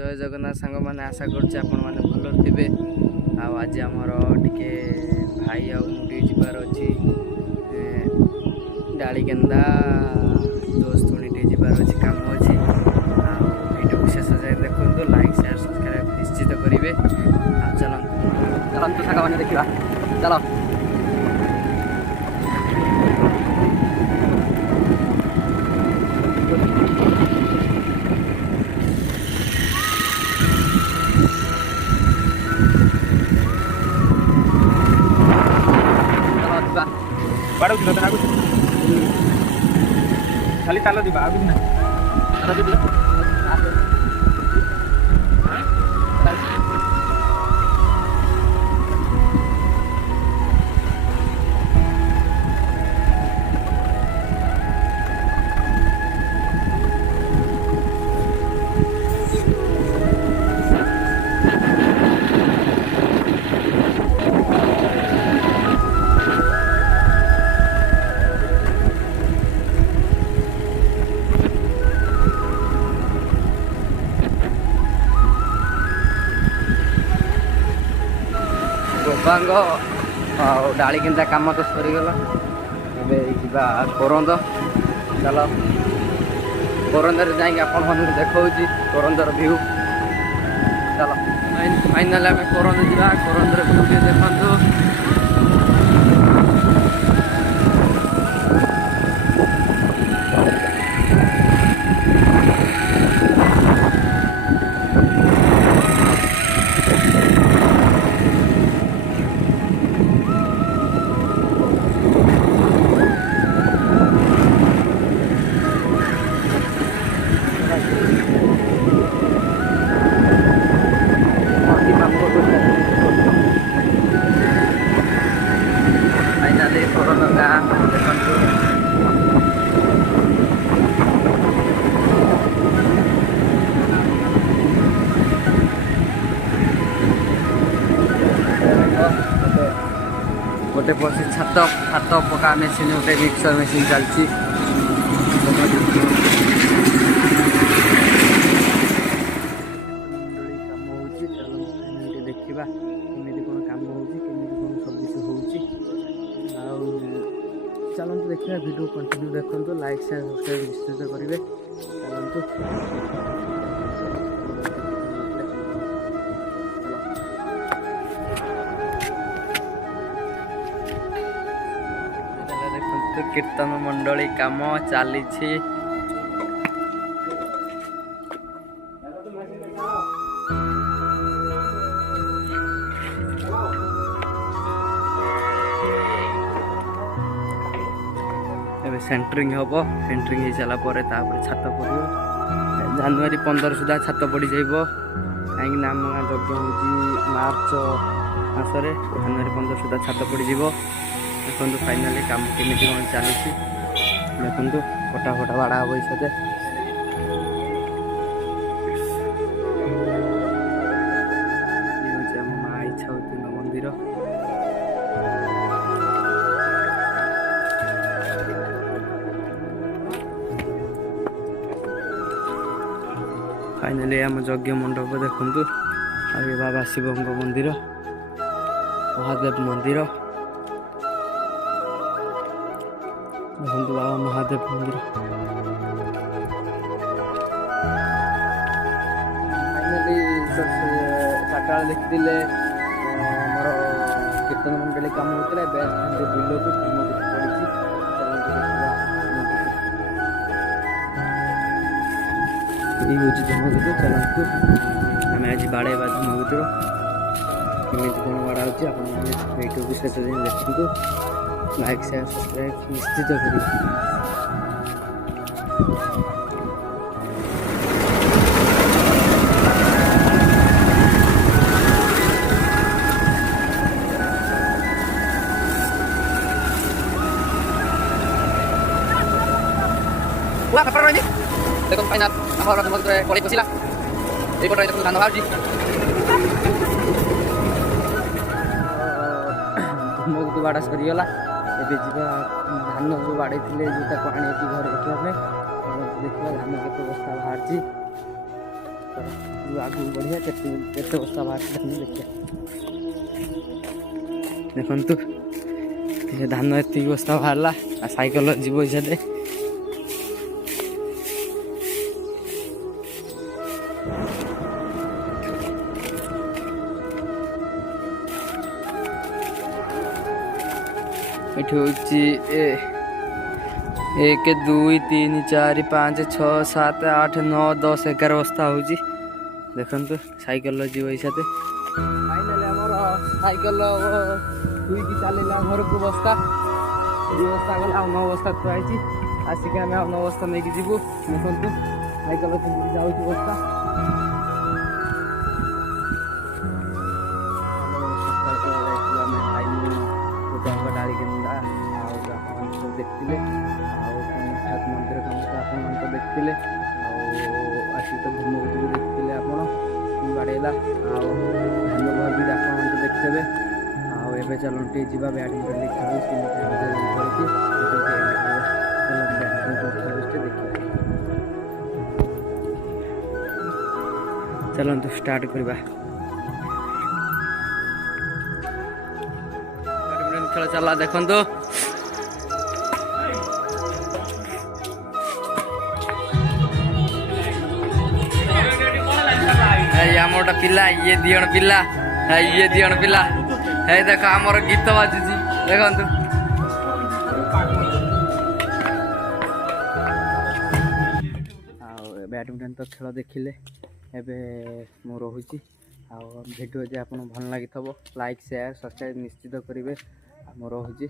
जय जगन्नाथ सांग मैंने आशा करुच्चे आपण मैंने भल थे। आज आमर टिके भाई आगे जबार अच्छी डालीकेन्दा दोस्तुणी टे जबार अच्छी कम अच्छी वीडियो शेष जाए देखो लाइक शेयर सब्सक्राइब निश्चित करेंगे। चलतु चलतु सांग मैंने देखा चल बाड़ खाली चाल जी आगे ना गोबांग डालीकेन्दा कम तो सरीगला जा कोरंद चल कोरंदर जाइए आपण मन देखा कोरंदर व्यू चल फाइनाल आम कोरंद जा कोरंदर देखु गोटे पशी छात छात पका मेसीन गोटे मिक्सर मेसीन चलती कम हो देखा केमी कौन कम होमी कौन सब किसी चलते देखा वीडियो कंटिन्यू देखो लाइक शेयर सब्सक्राइब निश्चित करेंगे। चलते कीर्तन मंडली काम चली सेंटरिंग हम सेंटरिंग हो सारापर छात पड़ जनवरी 15 सुधा छात पड़ जाइब कहीं आम यज्ञ हो मार्च मसरे जनवरी 15 सुधा छात पड़ जाइब। देखो फाइनाली काम केमी कौन चली देखो कटा फटा बाड़ा हम इसे माँ इच्छा मंदिर फाइनाली आम यज्ञ मंडप देखु आ बाबा शिव मंदिर महादेव मंदिर देखो बाबा महादेव मंदिर फाइनाली चार्टा देखी मोर कीर्तन मंडली कम होता है बिल को पड़ी धर्मपुर चलतु आम आज बाड़ेबा धर्मपुर केमी कौन बाड़ा हो यूट्यूब शेष देखु लाइक शेयर सब्सक्राइब निश्चित करेंगे। देखो फाइनाल पड़े पशिला ये धान बाहर धूमकेतु बाड़ा सरीगला एवं जा धान जो बाड़े थे जो आने घर रखापे देखा धान केत बस्ता बाहर तो आगू बढ़िया केते बस्ता बाहर देखिए देखु धान एति बस्ता बाहरला साइकेल जीव इच्छा ये 1 2 3 4 5 6 7 8 9 10 11 बस्ता हो देखु साइकेल जीव हिसाब फाइनाली आमर साइकेल हुई चलला घर को बस्ता 2 बस्ता गला 9 बस्ता थुआई आसिक आम 9 बस्ता नहीं जीवु देखु साइकेल जाऊँ बस्ता डाली केन्दा देखते मंदिर काम तो देखते आसी तो भूमि देखते आप बाड़ेला धान घर भी आप देखते आए चलते जा बैडमिंटन चलते स्टार्ट करवा खेल चला देखु आम गोटे पिला ये दिजन पिला ये दिजन पिला है देख आमर गीत बाजुची देखु बैडमिंटन तो खेल देखिले एवं मु रोची भिडियो जे आपको भल लगी लाइक शेयर सब्सक्राइब निश्चित करेंगे रोची।